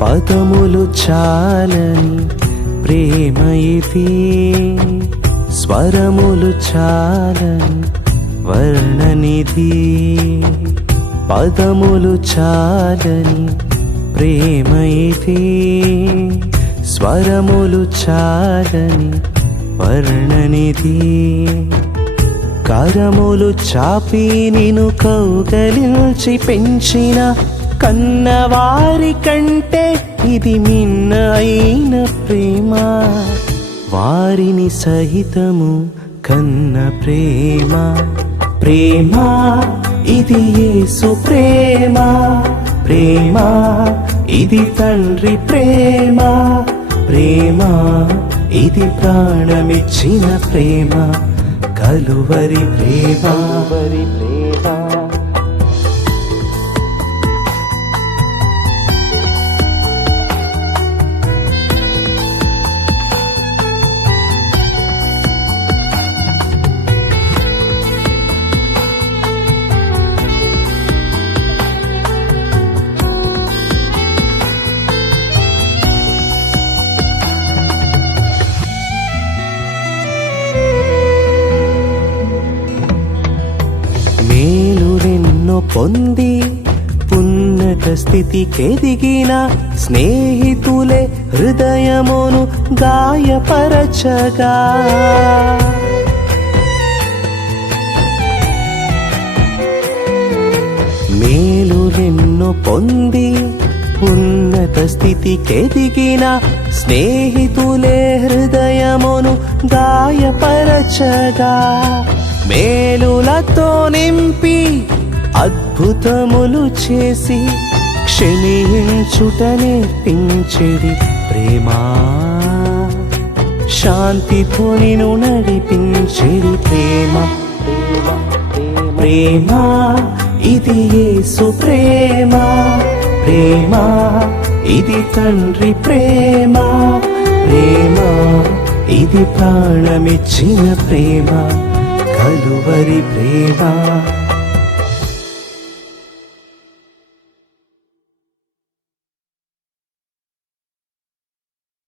పదములు చాలని ప్రేమ ఇది, స్వరములు చాలని వర్ణనిది. పదములు చాలని ప్రేమ ఇది, స్వరములు చాలని వర్ణనిది. కరములు చాపి నిన్ను కౌగలించి పెంచిన కన్నవారి కంటే ఇది మిన్న అయిన ప్రేమ. వారిని సహితము కన్న ప్రేమ. ప్రేమ ఇది యేసు ప్రేమ. ప్రేమ ఇది తండ్రి ప్రేమ. ప్రేమ ఇది ప్రాణమిచ్చిన ప్రేమ. కలువరి ప్రేమ. మేలుడెన్నో పొంది ఉన్నత స్థితికెదిగిన స్నేహితులే హృదయమును గాయపరచగా, మేలుడెన్నో పొంది ఉన్నత స్థితికెదిగిన స్నేహితులే హృదయమును గాయపరచగా, మేలులతో నింపి అద్భుతములు చేసి క్షమించుట నేర్పించెడి ప్రేమ. శాంతితో నిన్ను నడిపించెడి ప్రేమ. ప్రేమ ఇది యేసు ప్రేమ. ప్రేమ ఇది తండ్రి ప్రేమ. ప్రేమ ఇది ప్రాణమిచ్చిన ప్రేమ. కలువరి ప్రేమ.